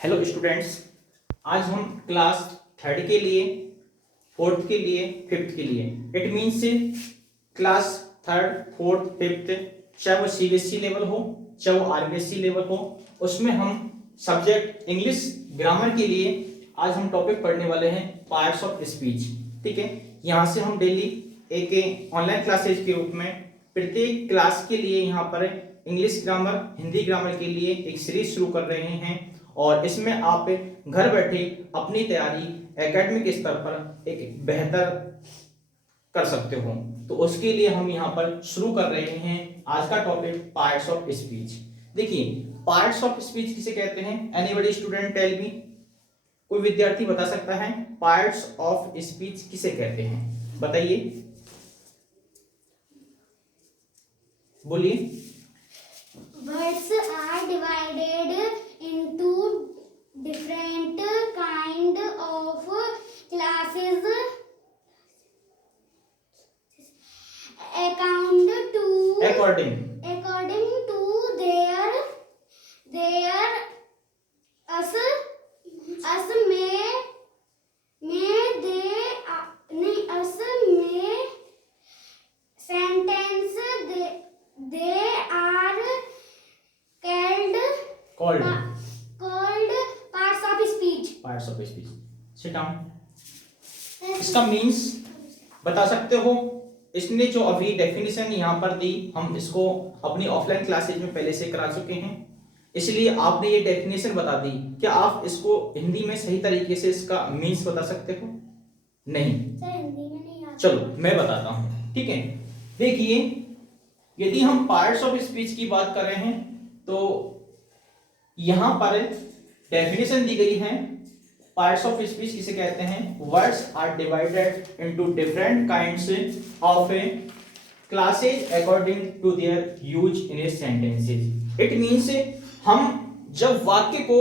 Hello students, आज हम class third के लिए, फोर्थ के लिए, फिफ्थ के लिए, it means class third, fourth, fifth, चाहे वो सीबीएसई लेवल हो चाहे वो आरबीएसई लेवल हो, उसमें हम सब्जेक्ट इंग्लिश ग्रामर के लिए आज हम टॉपिक पढ़ने वाले हैं पार्ट्स ऑफ स्पीच। ठीक है, यहाँ से हम डेली एक ऑनलाइन क्लासेज के रूप में प्रत्येक क्लास के लिए यहाँ पर इंग्लिश ग्रामर, हिंदी ग्रामर के लिए एक सीरीज शुरू कर रहे हैं और इसमें आप घर बैठे अपनी तैयारी एकेडमिक स्तर पर एक बेहतर कर सकते हो। तो उसके लिए हम यहाँ पर शुरू कर रहे हैं आज का टॉपिक पार्ट्स ऑफ स्पीच। देखिए, पार्ट्स ऑफ स्पीच किसे कहते हैं? एनीबॉडी स्टूडेंट टेल मी, कोई विद्यार्थी बता सकता है पार्ट्स ऑफ स्पीच किसे कहते हैं? बताइए, बोलिए। Words are divided into different kind of classes according to their us में sentence they are called parts of speech। Sit down। इसका मीन्स बता सकते हो? इसने जो अभी डेफिनेशन यहाँ पर दी, हम इसको अपनी ऑफलाइन क्लासेज में पहले से करा चुके हैं, इसलिए आपने ये डेफिनेशन बता दी। क्या आप इसको हिंदी में सही तरीके से इसका मीन्स बता सकते हो? नहीं। चलो मैं बताता हूँ, ठीक है। देखिए, यदि हम पार्ट्स ऑफ स्पीच की बात कर रहे हैं तो यहां पर डेफिनेशन दी गई है। पार्ट्स ऑफ स्पीच किसे कहते हैं? Words are divided into different kinds of classes according to their use in a sentences. It means हम जब वाक्य को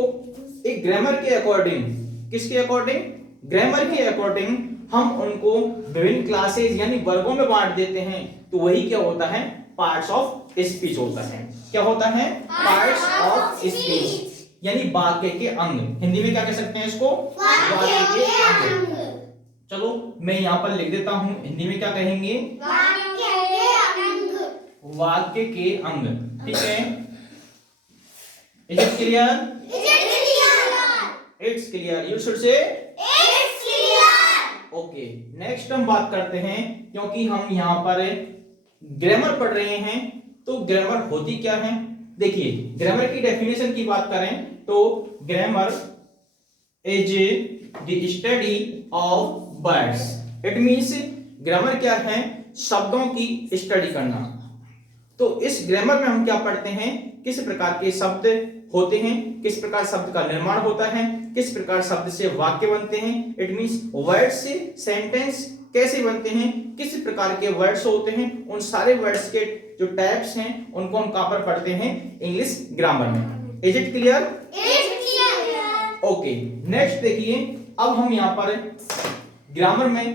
एक ग्रामर के अकॉर्डिंग, किसके अकॉर्डिंग? ग्रामर के अकॉर्डिंग हम उनको विभिन्न क्लासेज यानी वर्गों में बांट देते हैं, तो वही क्या होता है? पार्ट्स ऑफ स्पीच होता है। क्या होता है? पार्ट्स ऑफ स्पीच यानी वाक्य के अंग। हिंदी में क्या कह सकते हैं इसको? वाक्य के अंग। चलो मैं यहां पर लिख देता हूं, हिंदी में क्या कहेंगे? वाक्य के अंग। ठीक है, is it clear? It's clear, you should say okay. Next हम बात करते हैं, क्योंकि हम यहां पर ग्रामर पढ़ रहे हैं, तो ग्रामर होती क्या है? देखिए, ग्रामर की डेफिनेशन की बात करें तो grammar is the study of words. It means grammar क्या है? शब्दों की स्टडी करना। तो इस ग्रामर में हम क्या पढ़ते हैं? किस प्रकार के शब्द होते हैं, किस प्रकार शब्द का निर्माण होता है, किस प्रकार शब्द से वाक्य बनते हैं। इट मींस वर्ड से सेंटेंस कैसे बनते हैं, किस प्रकार के वर्ड्स होते हैं, उन सारे वर्ड्स के जो टाइप्स हैं उनको हम कहां पर पढ़ते हैं? इंग्लिश ग्रामर में। Is it clear? Okay, next देखिए, अब हम यहां पर ग्रामर में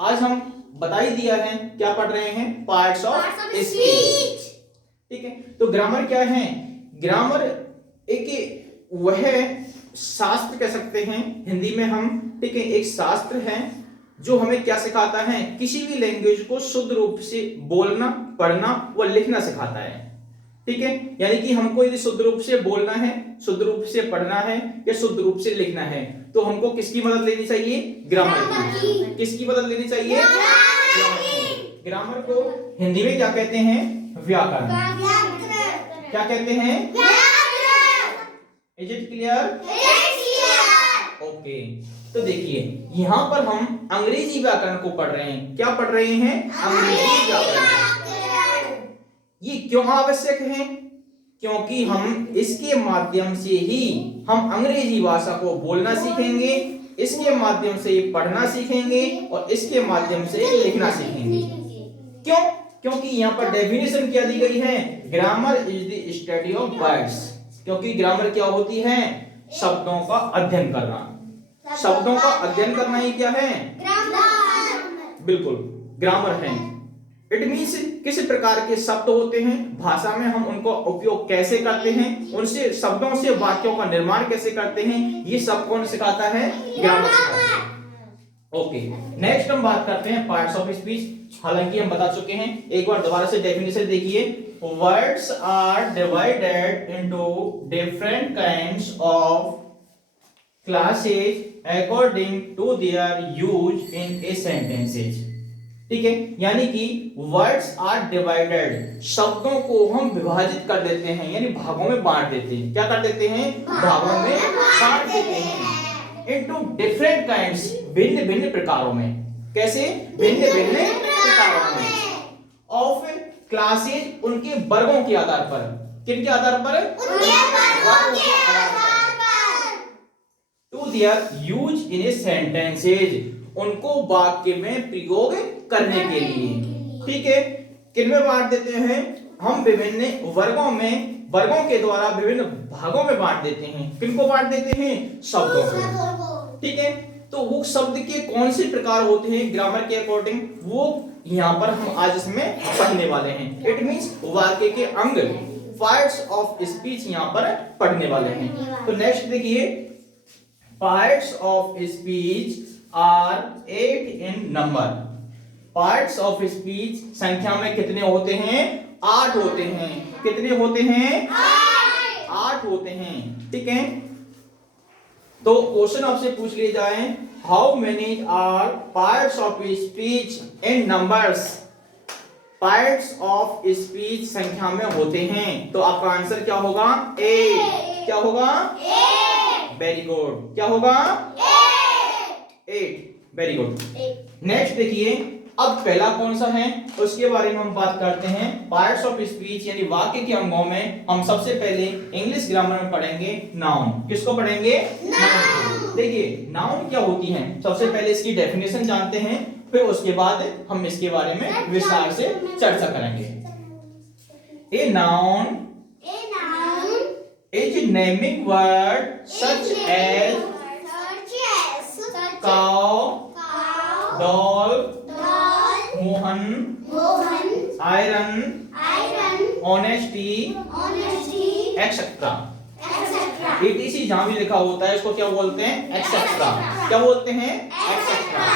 आज हम बता ही दिया है क्या पढ़ रहे हैं? Parts of speech. ठीक है, तो ग्रामर क्या है? ग्रामर एक वह शास्त्र कह सकते हैं हिंदी में हम, ठीक है, एक शास्त्र है जो हमें क्या सिखाता है? किसी भी लैंग्वेज को शुद्ध रूप से बोलना, पढ़ना व लिखना सिखाता है। ठीक है, यानी कि हमको यदि शुद्ध रूप से बोलना है, शुद्ध रूप से पढ़ना है या शुद्ध रूप से लिखना है, तो हमको किसकी मदद लेनी चाहिए? ग्रामर की। किसकी मदद लेनी चाहिए? ग्रामर को हिंदी में क्या कहते हैं? व्याकरण। क्या कहते हैं? Is it clear? ओके, तो देखिए, यहां पर हम अंग्रेजी व्याकरण को पढ़ रहे हैं। क्या पढ़ रहे हैं? अंग्रेजी व्याकरण। ये क्यों आवश्यक है? क्योंकि हम इसके माध्यम से ही हम अंग्रेजी भाषा को बोलना सीखेंगे, इसके माध्यम से पढ़ना सीखेंगे और इसके माध्यम से लिखना सीखेंगे। क्यों? क्योंकि यहाँ पर डेफिनेशन क्या दी गई है? Grammar is the study of words. क्योंकि ग्रामर क्या होती है? शब्दों का अध्ययन करना। शब्दों का अध्ययन करना ही क्या है? बिल्कुल ग्रामर है। इट मीन्स किस प्रकार के शब्द होते हैं, भाषा में हम उनको उपयोग कैसे करते हैं, उनसे शब्दों से वाक्यों का निर्माण कैसे करते हैं, ये सब कौन सिखाता है? ग्रामर सिखाता है। ओके, नेक्स्ट हम बात करते हैं पार्ट्स ऑफ स्पीच। हालांकि हम बता चुके हैं, एक बार दोबारा से डेफिनेशन देखिए। Words are divided into different kinds of classes according to their use in a sentences. ठीक है, यानी कि वर्ड्स आर डिवाइडेड, शब्दों को हम विभाजित कर देते हैं, यानी भागों में बांट देते हैं। क्या कर देते हैं? भागों में बांट देते हैं। इनटू डिफरेंट काइंड्स, भिन्न भिन्न प्रकारों में। कैसे? भिन्न भिन्न प्रकारों में। ऑफ क्लासेस, उनके वर्गों के आधार पर। किनके आधार पर? उनके वर्गों के आधार पर। To their use in a sentences, उनको वाक्य में प्रयोग करने के लिए। ठीक है, किन में बांट देते हैं? हम विभिन्न वर्गों में, वर्गों के द्वारा विभिन्न भागों में बांट देते हैं। किनको बांट देते हैं? शब्दों को। ठीक है, तो वो शब्द के कौन से प्रकार होते हैं ग्रामर के अकॉर्डिंग, वो यहाँ पर हम आज इसमें पढ़ने वाले हैं। इट मींस वाक्य के अंग, पार्ट्स ऑफ स्पीच यहाँ पर पढ़ने वाले हैं। तो नेक्स्ट देखिए, parts of speech are 8 in number. Parts of speech संख्या में कितने होते हैं? 8 होते हैं। कितने होते हैं? 8 होते हैं। ठीक है, तो क्वेश्चन आपसे पूछ लिए जाए, how many are parts of speech in numbers. Parts of speech संख्या में होते हैं, तो आपका आंसर क्या होगा? 8। क्या होगा? 8। Very good. क्या होगा? 8। Very good. नेक्स्ट देखिए, अब पहला कौन सा है उसके बारे में हम बात करते हैं। पार्ट्स ऑफ स्पीच यानी वाक्य के अंगों में हम सबसे पहले इंग्लिश ग्रामर में पढ़ेंगे नाउन। किसको पढ़ेंगे? नाउन। देखिए नाउन क्या होती है, सबसे पहले इसकी डेफिनेशन जानते हैं, फिर उसके बाद हम इसके बारे में विस्तार से चर्चा करेंगे। A noun is naming word such as cow, doll, Mohan, iron, honesty, etcetera. ETC जहां भी लिखा होता है इसको क्या बोलते हैं? एक्सेट्रा। क्या बोलते हैं? एक्सेट्रा।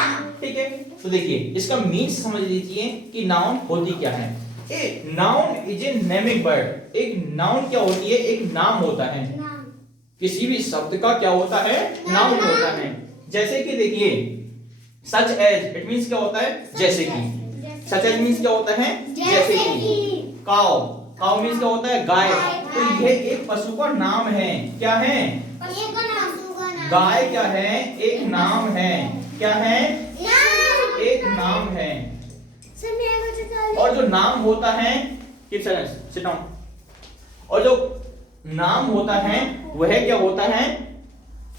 ठीक है, तो देखिए इसका मीन्स समझ लीजिए कि नाउन होती क्या है। ए noun is a naming word. एक नाउन क्या होती है? एक नाम होता है। किसी भी शब्द का क्या होता है? नाउन होता है। जैसे कि देखिए सच एज, इट मींस क्या होता है? जैसे कि। सच एज मींस क्या होता है? जैसे कि। काउ, काउ मींस क्या होता है? गाय। तो यह एक पशु का नाम है। क्या है? गाय क्या है? एक नाम है। क्या है? एक नाम है। और जो नाम होता है, कीप साइलेंस, सिट डाउन। और जो नाम होता है वह क्या होता है?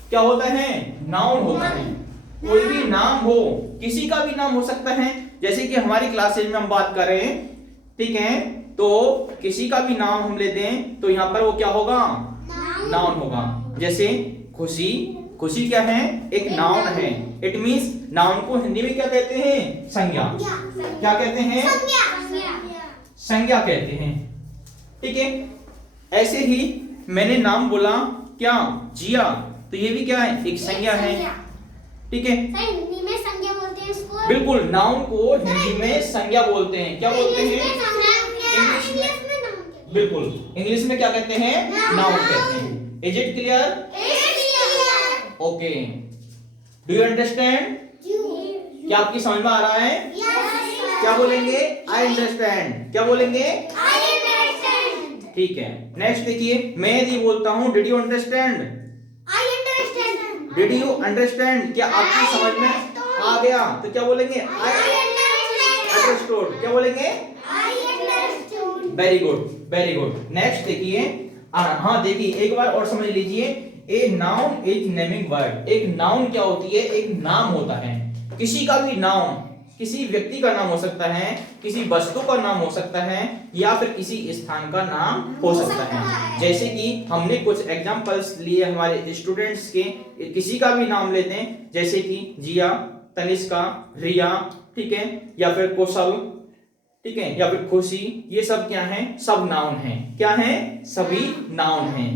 क्या होता है? नाउन होता है। कोई भी नाम हो, किसी का भी नाम हो सकता है। जैसे कि हमारी क्लासेज में हम बात कर रहे हैं, ठीक है, तो किसी का भी नाम हम लेते हैं तो यहाँ पर वो क्या होगा? नाउन होगा। जैसे खुशी, खुशी क्या है? एक नाउन है। इट मींस नाउन को हिंदी में क्या कहते हैं? संज्ञा। क्या कहते हैं? संज्ञा कहते हैं। ठीक है, ऐसे ही मैंने नाम बोला क्या? जिया, तो ये भी क्या है? एक संज्ञा है। ठीक है, हिंदी में संज्ञा बोलते हैं इसको। बिल्कुल, नाउन को हिंदी में संज्ञा बोलते हैं। क्या बोलते हैं? इंग्लिश में। बिल्कुल, इंग्लिश में क्या कहते हैं? नाउन कहते हैं। Is it clear? Okay, do you understand? क्या आपकी समझ में आ रहा है? क्या बोलेंगे? I understand. क्या बोलेंगे? ठीक है, नेक्स्ट देखिए, मैं यदि बोलता हूं did you understand? Did you understand? क्या आपकी समझ में आ गया? तो क्या बोलेंगे? I understood. क्या बोलेंगे? Very good, very good. Next देखिए, हाँ देखिए एक बार और समझ लीजिए, ए नाउन इज नेमिंग वर्ड। एक नाउन क्या होती है? एक नाम होता है। किसी का भी नाम, किसी व्यक्ति का नाम हो सकता है, किसी वस्तु का नाम हो सकता है, या फिर किसी स्थान का नाम हो सकता है। जैसे कि हमने कुछ एग्जांपल्स लिए हमारे स्टूडेंट्स के, किसी का भी नाम लेते हैं, जैसे कि जिया, तनिष्का, रिया, ठीक है, या फिर कौशल, ठीक है, या फिर खुशी, ये सब क्या है? सब नाउन है। क्या है? सभी नाउन है।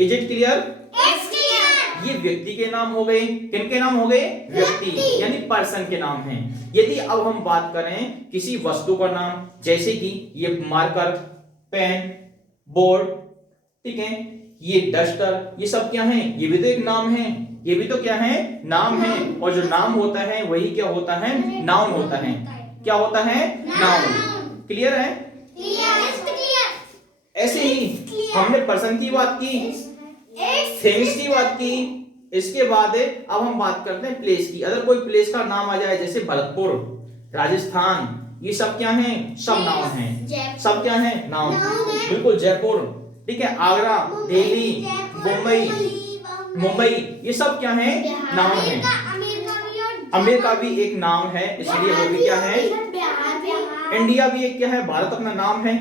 Is it clear? It's clear. ये व्यक्ति के नाम हो गए। किन के नाम हो गए? व्यक्ति यानी पर्सन के नाम हैं। यदि अब हम बात करें किसी वस्तु का नाम, जैसे कि ये मार्कर, पेन, बोर्ड, ठीक है, ये डस्टर, ये सब क्या है? ये भी तो एक नाम है। ये भी तो क्या है? नाम है। और जो नाम होता है वही क्या होता है? नाउन होता है। क्या होता है? नाउन। क्लियर है? Clear. It's clear. ऐसे ही हमने पर्सन की बात की, It's थिंग्स की बात की। इसके बाद अब हम बात करते हैं प्लेस की। अगर कोई प्लेस का नाम आ जाए, जैसे भरतपुर, राजस्थान, ये सब क्या है? सब नाउन है। सब क्या है? नाउन। बिल्कुल, जयपुर, ठीक है, आगरा, दिल्ली, मुंबई, ये सब क्या है? नाउन है। अमेरिका भी एक नाम है, इसलिए वो भी क्या है? इंडिया भी एक क्या है? भारत अपना नाम है।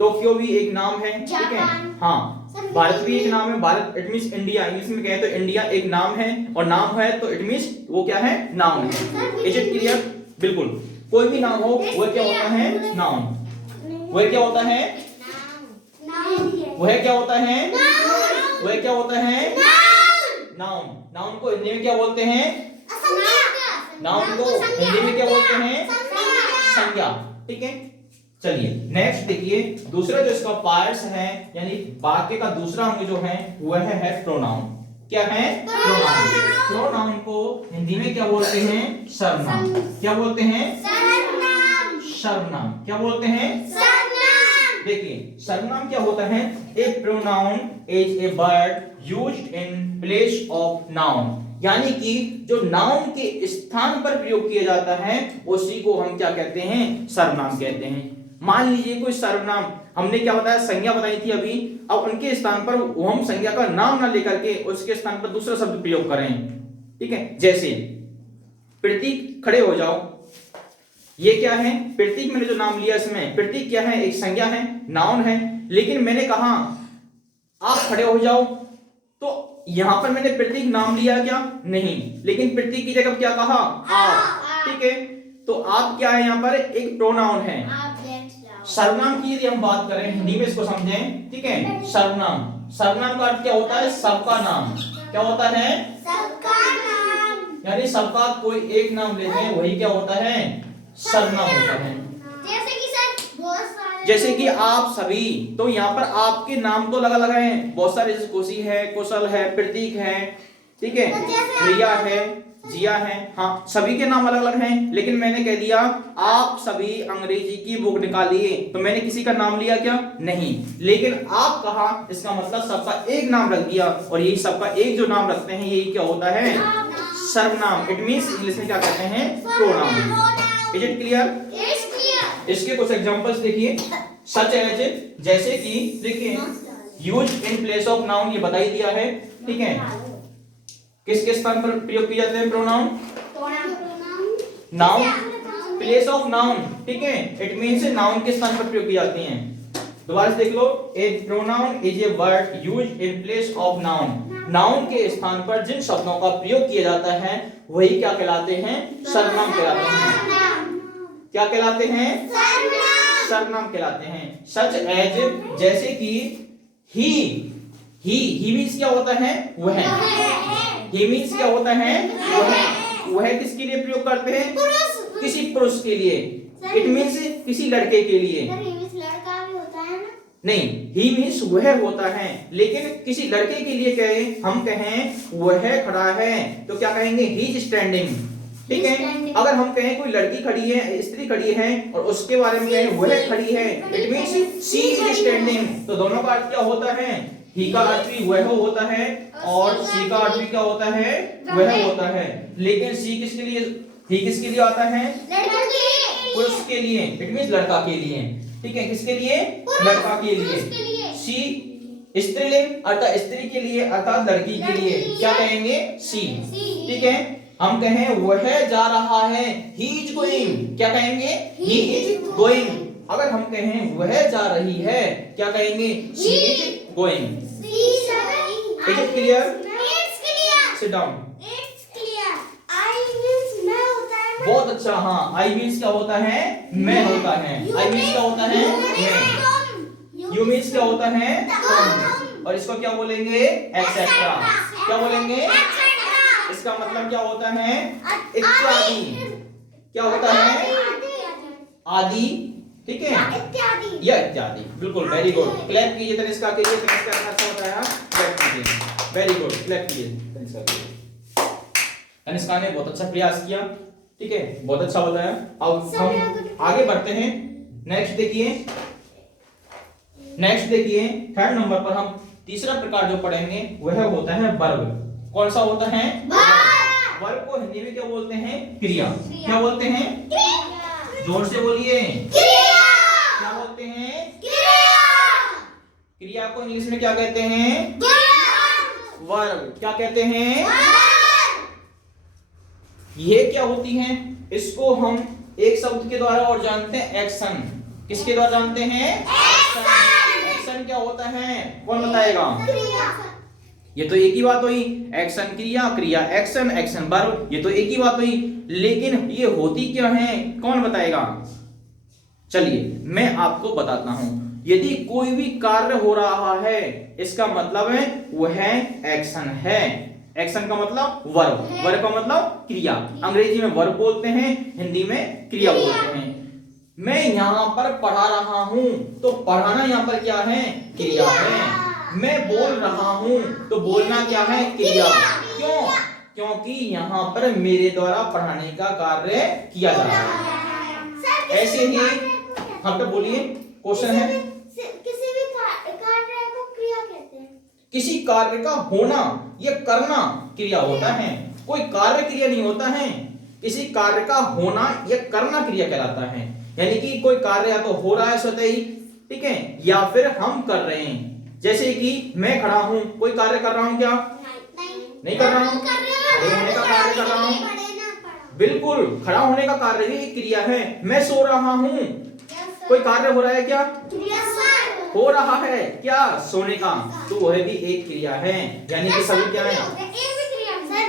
टोक्यो भी एक नाम है, ठीक है। हाँ, भारत भी एक नाम है। Bharat it means India, English में कहें तो इंडिया एक नाम है, और नाम है तो इट मींस वो क्या है? नाउन है। Is it clear? बिल्कुल, कोई भी नाम हो वह क्या होता है? नाउन। वह क्या होता है? वह क्या होता है? वह क्या होता है? नाउन। नाउन को हिंदी में क्या बोलते हैं? नाउन को हिंदी में क्या बोलते हैं? संज्ञा। ठीक है, चलिए नेक्स्ट देखिए, दूसरा जो इसका पार्ट्स है, यानी वाक्य का दूसरा अंग जो है वह है प्रोनाउन। क्या है? प्रोनाउन। प्रोनाउन को हिंदी में क्या बोलते हैं? सर्वनाम। क्या बोलते हैं? सर्वनाम। क्या बोलते हैं? देखिए, सर्वनाम क्या होता है? A pronoun is a word used in place of noun, यानी कि जो नाउन के स्थान पर प्रयोग किया जाता है उसी को हम क्या कहते हैं? सर्वनाम कहते हैं। मान लीजिए कोई सर्वनाम, हमने क्या बताया? संज्ञा बताई थी अभी। अब उनके स्थान पर वो हम संज्ञा का नाम ना लेकर के उसके स्थान पर दूसरा शब्द प्रयोग करें, ठीक है। जैसे प्रतीक, खड़े हो जाओ, ये क्या है? प्रतीक। मैंने जो नाम लिया इसमें प्रतीक क्या है? एक संज्ञा है, नाउन है। लेकिन मैंने कहा आप खड़े हो जाओ, तो यहां पर मैंने प्रतीक नाम लिया क्या? नहीं, लेकिन प्रतीक की जगह क्या कहा? आप। ठीक है, तो आप क्या है? यहां पर एक प्रोनाउन है। सर्वनाम की यदि हम बात करें, हिंदी में इसको समझें, ठीक है। सर्वनाम, सर्वनाम का अर्थ क्या होता है? सबका नाम। क्या होता है? सबका नाम। यानी सबका कोई एक नाम लेते हैं, वही क्या होता है? सर्वनाम होता है। जैसे कि सर बहुत सारे, जैसे कि आप सभी, तो यहाँ पर आपके नाम तो अलग अलग हैं, बहुत सारे, जैसे खुशी है, कुशल है, प्रतीक है, ठीक है, प्रिया है, जिया है, हाँ, सभी के नाम अलग अलग हैं। लेकिन मैंने कह दिया आप सभी अंग्रेजी की बुक निकालिए, तो मैंने किसी का नाम लिया क्या? नहीं। लेकिन आप कहा, इसका मतलब सबका एक नाम रख दिया, और यही सबका एक जो नाम रखते हैं यही क्या होता है? सर्वनाम। इट मींस इंग्लिश में क्या कहते हैं? प्रोनाउन। Is it clear? इसके कुछ एग्जांपल्स देखिए, सच एज, जैसे कि देखिए, use in place of noun, ये बता ही दिया है, ठीक है। किसके स्थान पर प्रयोग किए जाते हैं pronoun? Noun, place of noun, ठीक है। इट मींस नाउन के स्थान पर प्रयोग की जाती हैं। दोबारा से देख लो, a pronoun is a word used in place of noun. Noun के स्थान पर जिन शब्दों का प्रयोग किया जाता है वही क्या कहलाते हैं? सर्वनाम कहलाते हैं। क्या कहलाते हैं? सर्वनाम कहलाते हैं। सच एज, जैसे कि ही मींस क्या होता है? वह। ही मींस क्या होता है? वह। वह किसके लिए प्रयोग करते हैं? किसी पुरुष के लिए। इट मींस किसी लड़के के लिए। लड़का भी होता है ना? नहीं, ही मींस वह होता है, लेकिन किसी लड़के के लिए कहें, हम कहें वह खड़ा है, तो क्या कहेंगे? He is standing. ठीक है, अगर हम कहें कोई लड़की खड़ी है, स्त्री खड़ी है, और उसके बारे में कहें वह खड़ी है, it means she is standing. तो दोनों का अर्थ क्या होता है? ही का अर्थ भी वह होता है, और शी का अर्थ भी क्या होता है? वह होता है। लेकिन शी किसके लिए, ही किसके लिए आता है? पुरुष के लिए। इट मींस लड़का के लिए। ठीक है, किसके लिए? लड़का के लिए। शी स्त्रीलिंग अर्थात स्त्री के लिए, अर्थात लड़की के लिए क्या कहेंगे? शी। ठीक है, हम कहें वह जा रहा है, ही इज गोइंग, क्या कहेंगे? He is going. अगर हम कहें वह जा रही है, क्या कहेंगे? She is going. Is it clear? Sit down. बहुत अच्छा, हाँ। आई मीन्स क्या होता है? मैं होता है। आई मीन्स क्या होता है? मैं। यू मीन्स क्या होता है? तुम। और इसको क्या बोलेंगे? एक्सेट्रा। क्या बोलेंगे? इसका मतलब क्या होता है? इत्यादि। क्या होता है? आदि, ठीक है, या इत्यादि। बिल्कुल, वेरी गुड। क्लैप कीजिए तनिष्का के लिए, तनिष्का का अच्छा होता है। क्लैप कीजिए, वेरी गुड, क्लैप कीजिए तनिष्का के लिए। तनिष्का ने बहुत अच्छा प्रयास किया, ठीक है, बहुत अच्छा होता है। अब हम आगे बढ़ते हैं। नेक्स्ट देखिए, थर्ड नंबर पर हम तीसरा प्रकार जो पढ़ेंगे वह होता है वर्ब। कौन सा होता है? वर्ब को हिंदी में क्या बोलते हैं? क्रिया। क्या बोलते हैं? जोर से बोलिए। क्या बोलते हैं? क्रिया को इंग्लिश में क्या कहते हैं? वर्ब। क्या कहते हैं? ये क्या होती हैं? इसको हम एक शब्द के द्वारा और जानते हैं, एक्शन। किसके द्वारा जानते हैं? एक्शन क्या होता है? कौन बताएगा? ये तो एक ही बात हुई, एक्शन क्रिया, क्रिया एक्शन, एक्शन वर्ब, ये तो एक ही बात हुई। लेकिन ये होती क्या है? कौन बताएगा? चलिए मैं आपको बताता हूं। यदि कोई भी कार्य हो रहा है, इसका मतलब है वह एक्शन है। एक्शन का मतलब वर्ब, वर्ब का मतलब क्रिया। अंग्रेजी में वर्ब बोलते हैं, हिंदी में क्रिया बोलते हैं। मैं यहाँ पर पढ़ा रहा हूं, तो पढ़ाना यहाँ पर क्या है? क्रिया है। मैं बोल रहा हूं, तो बोलना क्या है? क्रिया। क्यों? क्योंकि यहाँ पर मेरे द्वारा पढ़ाने का कार्य किया जा रहा है। ऐसे ही हम तो बोलिए, क्वेश्चन है, किसी भी कार्य को क्रिया कहते हैं। किसी कार्य का होना या करना क्रिया होता है, कोई कार्य क्रिया नहीं होता है। किसी कार्य का होना या करना क्रिया कहलाता है। यानी कि कोई कार्य या तो हो रहा है स्वतः ही, ठीक है, या फिर हम कर रहे हैं। जैसे कि मैं खड़ा हूं, कोई कार्य कर रहा हूं क्या? नहीं कर रहा हूं। खड़े होने का कार्य कर रहा हूं। बिल्कुल, खड़ा होने का कार्य भी एक क्रिया है। मैं सो रहा हूं, कोई कार्य हो रहा है क्या? हो रहा है क्या? सोने का, तो वह भी एक क्रिया है। यानी कि सभी क्या है?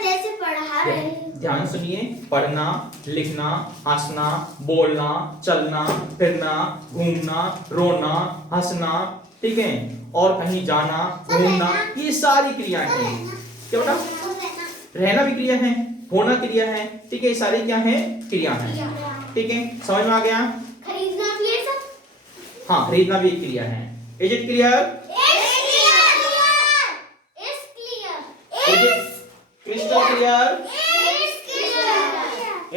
जैसे पढ़ा रहे हैं। ध्यान सुनिए, पढ़ना, लिखना, हंसना, बोलना, चलना, फिरना, घूमना, रोना, हंसना, ठीक है, और कहीं जाना, घूमना, ये सारी क्रियाएं हैं। क्या बेटा? रहना भी क्रिया है, होना क्रिया है, ठीक है, ये सारी क्या है? क्रिया है। ठीक है, समझ में आ गया? खरीदना भी है सब? हाँ, खरीदना भी एक क्रिया है। Is it clear? Crystal clear?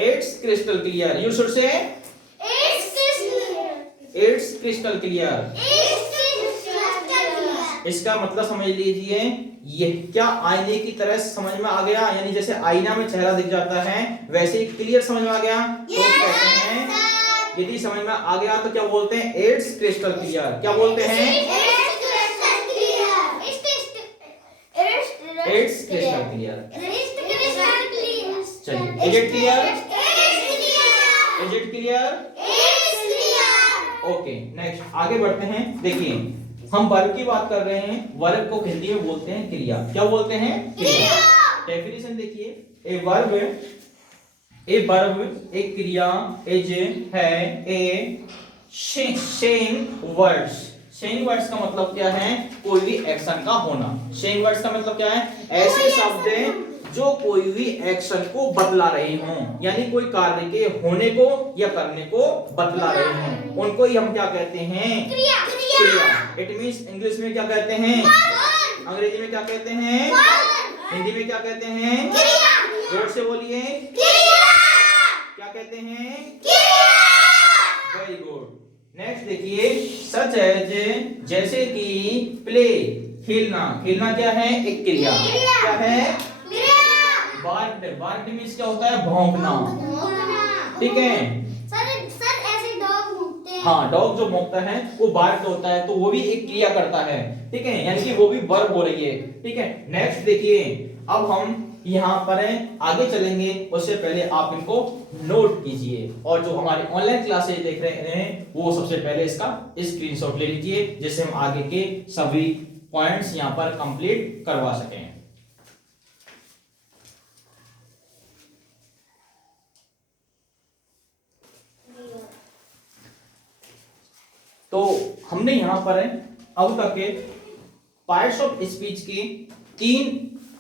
It's crystal clear. You should say it's crystal clear. इसका मतलब समझ लीजिए, यह क्या आईने की तरह समझ में आ गया? यानी जैसे आईना में चेहरा दिख जाता है, वैसे ही क्लियर समझ में आ गया। तो कहते हैं, यदि समझ में आ गया तो क्या बोलते हैं? It's crystal clear. क्या बोलते हैं? It's crystal clear. चलिए, is it clear? Is it clear? Okay, next आगे बढ़ते हैं। देखिए, हम वर्ब की बात कर रहे हैं। वर्ब को हिंदी में बोलते हैं क्रिया। क्या बोलते हैं? क्रिया। डेफिनेशन देखिए, ए वर्ब एक क्रिया इज है a saying words. Saying words का मतलब क्या है? कोई भी एक्शन का होना। सेइंग वर्ड्स का मतलब क्या है? ऐसे शब्द हैं जो कोई भी एक्शन को बतला रहे हों, यानी कोई कार्य के होने को या करने को बतला रहे हों, उनको ही हम क्या कहते हैं? क्रिया। इट मींस इंग्लिश में क्या कहते हैं? अंग्रेजी में क्या कहते हैं? हिंदी में क्या कहते हैं? जोर से बोलिए, क्या कहते हैं? Very good. नेक्स्ट देखिए, सच एज, जैसे कि प्ले, खेलना। खेलना क्या है? एक क्रिया। क्या है? बार्क। बार्क मींस क्या होता है? भौंकना, ठीक है। सर ऐसे डॉग भौंकते हैं। हाँ, डॉग जो भौंकता है वो बार्क होता है, तो वो भी एक क्रिया करता है, ठीक है, यानी कि वो भी वर्ब हो रही है, ठीक है। नेक्स्ट देखिए, अब हम यहाँ पर आगे चलेंगे, उससे पहले आप इनको नोट कीजिए, और जो हमारे ऑनलाइन क्लासेस देख रहे हैं वो सबसे पहले इसका स्क्रीनशॉट ले लीजिए, जिससे हम आगे के सभी पॉइंट्स यहाँ पर कंप्लीट करवा सकें। तो हमने यहाँ पर अब तक के पार्ट्स ऑफ स्पीच के 3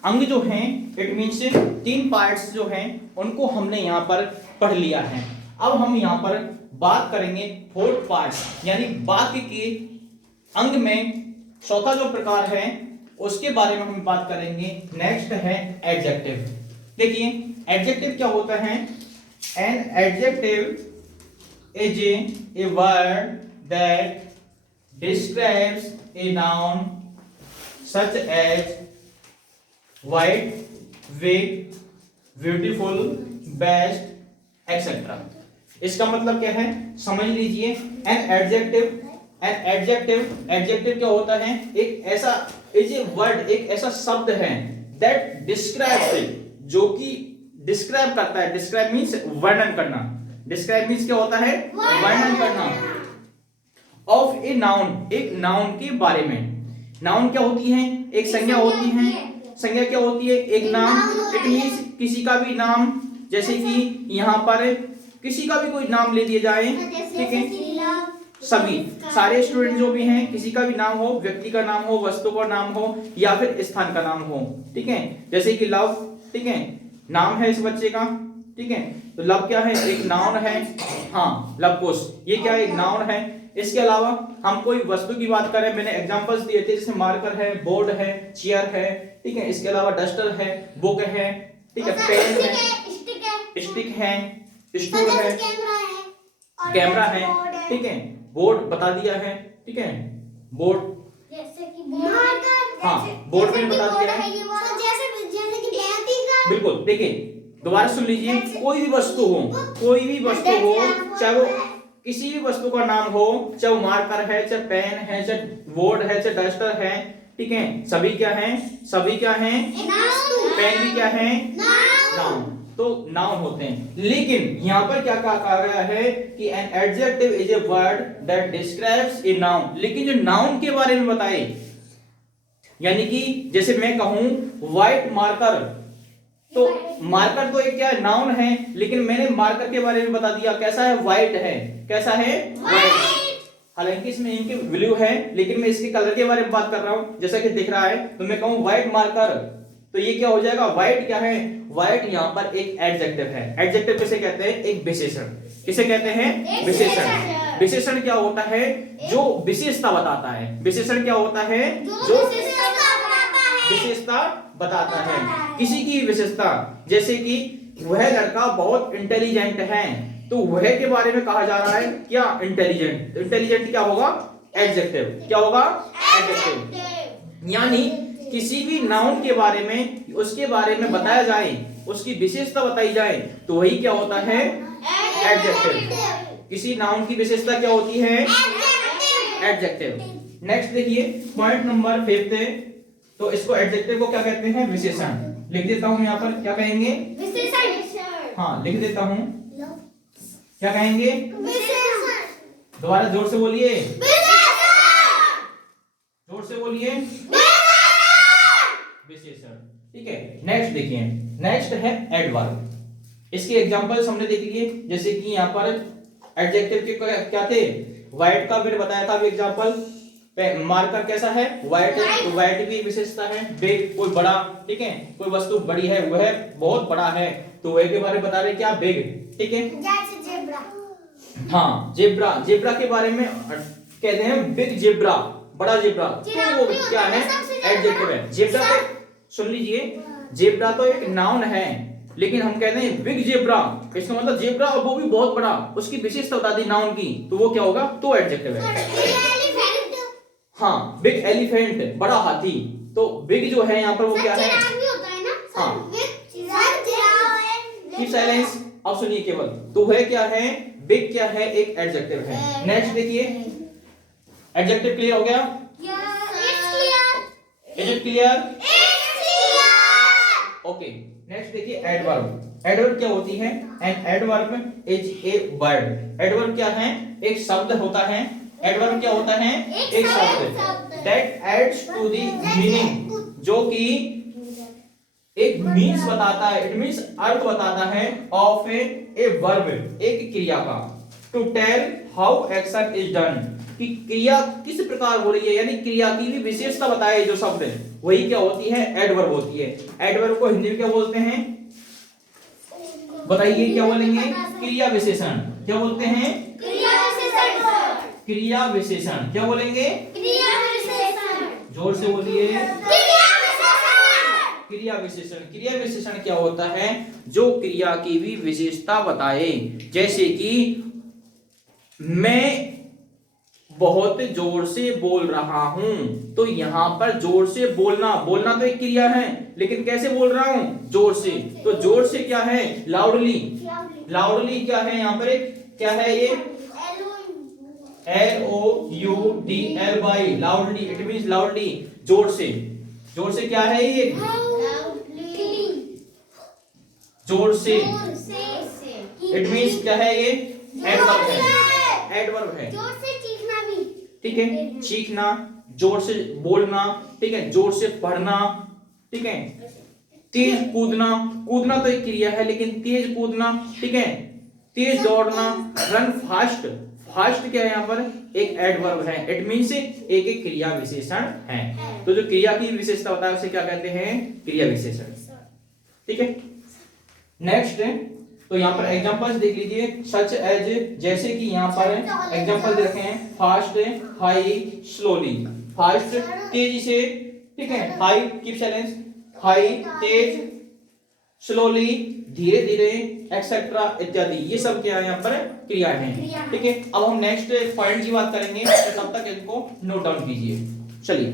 अंग जो हैं, इट मीन्स 3 पार्ट्स जो हैं उनको हमने यहाँ पर पढ़ लिया है। अब हम यहाँ पर बात करेंगे 4th पार्ट यानी वाक्य के अंग में चौथा जो प्रकार है उसके बारे में हम बात करेंगे। नेक्स्ट है एडजेक्टिव। देखिए एडजेक्टिव क्या होता है। An adjective is a word that describes a noun such as white, big, beautiful, best, etc. इसका मतलब क्या है समझ लीजिए। एन एडजेक्टिव क्या होता है, एक ऐसा इज ए वर्ड, एक ऐसा शब्द है दैट डिस्क्राइब्स, जो कि डिस्क्राइब करता है। डिस्क्राइब मीन्स वर्णन करना। डिस्क्राइब मीन्स क्या होता है, वर्णन करना। ऑफ ए नाउन, एक नाउन के बारे में। नाउन क्या होती है, एक संज्ञा होती है। संज्ञा क्या होती है, एक नाम। इट मीन्स किसी का भी नाम, जैसे कि यहाँ पर किसी का भी कोई नाम ले दिया जाए, ठीक है। सभी सारे स्टूडेंट जो भी हैं, किसी का भी नाम हो, व्यक्ति का नाम हो, वस्तु का नाम हो या फिर स्थान का नाम हो, ठीक है। जैसे कि लव, ठीक है, नाम है इस बच्चे का, ठीक है। तो लव क्या है, एक नाउन है। हाँ, लव कुश ये क्या है, एक नाउन है। इसके अलावा हम कोई वस्तु की बात करें, मैंने एग्जांपल्स दिए थे, जैसे मार्कर है, बोर्ड है, चेयर है, ठीक है। इसके अलावा डस्टर है, बुक है, ठीक है, पेन है, स्टिक है, स्टूल है, कैमरा है, ठीक है। बोर्ड बता दिया है, ठीक है। बोर्ड जैसे कि बोर्ड, हाँ बोर्ड में बता दिया है, जैसे कि पेन। बिल्कुल। देखिए दोबारा सुन लीजिए, कोई भी वस्तु हो, कोई भी वस्तु हो, चाहे वो किसी भी वस्तु का नाम हो, चाहे वो मार्कर है, चाहे पेन है, चाहे बोर्ड है, चाहे डस्टर है, ठीक है। सभी क्या हैं, सभी क्या हैं, पेन भी क्या है, नाउन। तो नाउन होते हैं। लेकिन यहाँ पर क्या कहा गया है कि N adjective is a word that describes a noun. लेकिन जो नाउन के बारे में बताए, यानी कि जैसे मैं कहूं व्हाइट मार्कर, तो मार्कर तो एक क्या है, नाउन है, लेकिन मैंने मार्कर के बारे में बता दिया कैसा है, व्हाइट है। कैसा है, व्हाइट। हालांकि इसमें इनकी ब्लू है, लेकिन मैं इसके कलर के बारे में बात कर रहा हूं, जैसा कि दिख रहा है। तो मैं कहूं व्हाइट मार्कर, तो ये क्या हो जाएगा, व्हाइट क्या है, व्हाइट यहाँ पर एक एडजेक्टिव है। एडजेक्टिव किसे कहते हैं, एक विशेषण। किसे कहते हैं, विशेषण। विशेषण क्या होता है, जो विशेषता बताता है। विशेषण क्या होता है, जो विशेषता बताता है, किसी की विशेषता। जैसे कि वह लड़का बहुत इंटेलिजेंट है, तो वह के बारे में कहा जा रहा है क्या, इंटेलिजेंट। इंटेलिजेंट क्या होगा, एडजेक्टिव। क्या होगा, एडजेक्टिव। यानी किसी भी नाउन के बारे में, उसके बारे में बताया जाए, उसकी विशेषता बताई जाए, तो वही क्या होता है, एडजेक्टिव। किसी नाउन की विशेषता क्या होती है, एडजेक्टिव। नेक्स्ट देखिए पॉइंट नंबर 5, तो इसको एडजेक्टिव को क्या कहते हैं, विशेषण। लिख देता हूं यहाँ पर, क्या कहेंगे, विशेषण। हाँ लिख देता हूं, क्या कहेंगे, विशेषण। दोबारा जोर से बोलिए, जोर से बोलिए, विशेषण। ठीक है। नेक्स्ट देखिए, नेक्स्ट है एडवर्ब। इसके एग्जांपल्स हमने देख लिए, जैसे कि यहाँ पर एडजेक्टिव के क्या थे, व्हाइट का मैंने बताया था एग्जांपल। मार्कर कैसा है, व्हाइट है, तो व्हाइट भी विशेषता है। बिग कोई बड़ा, ठीक है, कोई वस्तु बड़ी है, वह बहुत बड़ा है, तो वह के बारे में बता रहे क्या, बिग, ठीक है। जैसे जेब्रा। हाँ जेब्रा, जेब्रा के बारे में कहते हैं बिग जेब्रा, बड़ा जेब्रा, तो वो क्या है, एडजेक्टिव है। जेब्रा तो सुन लीजिए, जेब्रा तो एक नाउन है, लेकिन हम कहते हैं बिग जेब्रा, इसका मतलब जेब्रा और वो भी बहुत बड़ा, उसकी विशेषता बता दी नाउन की, तो वो क्या होगा, तो एडजेक्टिव है। हाँ बिग एलिफेंट, बड़ा हाथी, तो बिग जो है यहाँ पर वो क्या है, हाँ कीप साइलेंस। अब सुनिए केवल, तो वह क्या है, बिग क्या है, एक एडजेक्टिव है। नेक्स्ट देखिए, एडजेक्टिव क्लियर हो गया, is it clear, okay. Next देखिए एडवर्ब। एडवर्ब क्या होती है, an adverb is a word. Adverb क्या है, एक शब्द होता है। एडवर्ब क्या होता है, एक शब्द that adds to the meaning, जो कि एक मीन्स बताता है, इट मीन्स अर्थ बताता है, ऑफ ए वर्ब, एक क्रिया का। To tell how action is done, कि क्रिया किस प्रकार हो रही है, यानी क्रिया की भी विशेषता बताए जो शब्द है वही क्या होती है, एडवर्ब होती है। एडवर्ब को हिंदी में क्या बोलते हैं, बताइए क्या बोलेंगे, क्रिया विशेषण। क्या बोलते हैं, क्रिया विशेषण। क्रिया विशेषण। क्या बोलेंगे, क्रिया विशेषण। जोर से बोलिए, क्रिया विशेषण। क्रिया विशेषण। क्रिया विशेषण क्या होता है, जो क्रिया की भी विशेषता बताए। जैसे कि मैं बहुत जोर से बोल रहा हूं, तो यहां पर जोर से बोलना, बोलना तो एक क्रिया है, लेकिन कैसे बोल रहा हूं, जोर से। तो जोर से क्या है, लाउडली। लाउडली क्या है यहाँ पर, एक क्या है ये, LOUDLY, loudly. It means loudly, जोर से। जोर से क्या है ये, जोर से। इट मींस क्या है ये, एडवर्ब है, एडवर्ब है। जोर से चीखना भी, ठीक है, चीखना, जोर से बोलना, ठीक है, जोर से पढ़ना, ठीक है, तेज कूदना। कूदना तो एक क्रिया है, लेकिन तेज कूदना, ठीक है, तेज दौड़ना, रन फास्ट। फास्ट क्या है यहाँ पर, एक एडवर्ब है। इट मींस एक एक क्रिया विशेषण है। तो जो क्रिया की विशेषता होता है उसे क्या कहते हैं, क्रिया विशेषण। ठीक है, नेक्स्ट तो यहाँ पर एग्जांपल्स देख लीजिए, सच एज, जैसे कि यहाँ पर एग्जांपल दे रखे हैं, फास्ट, हाई, स्लोली। फास्ट तेजी से, ठीक है, हाई कीप साइलेंस, हाई तेज, स्लोली धीरे धीरे, एक्सेट्रा इत्यादि, ये सब क्या है यहाँ पर क्रिया है। ठीक है, अब हम नेक्स्ट पॉइंट की बात करेंगे, तो तब तक इनको नोट डाउन कीजिए। चलिए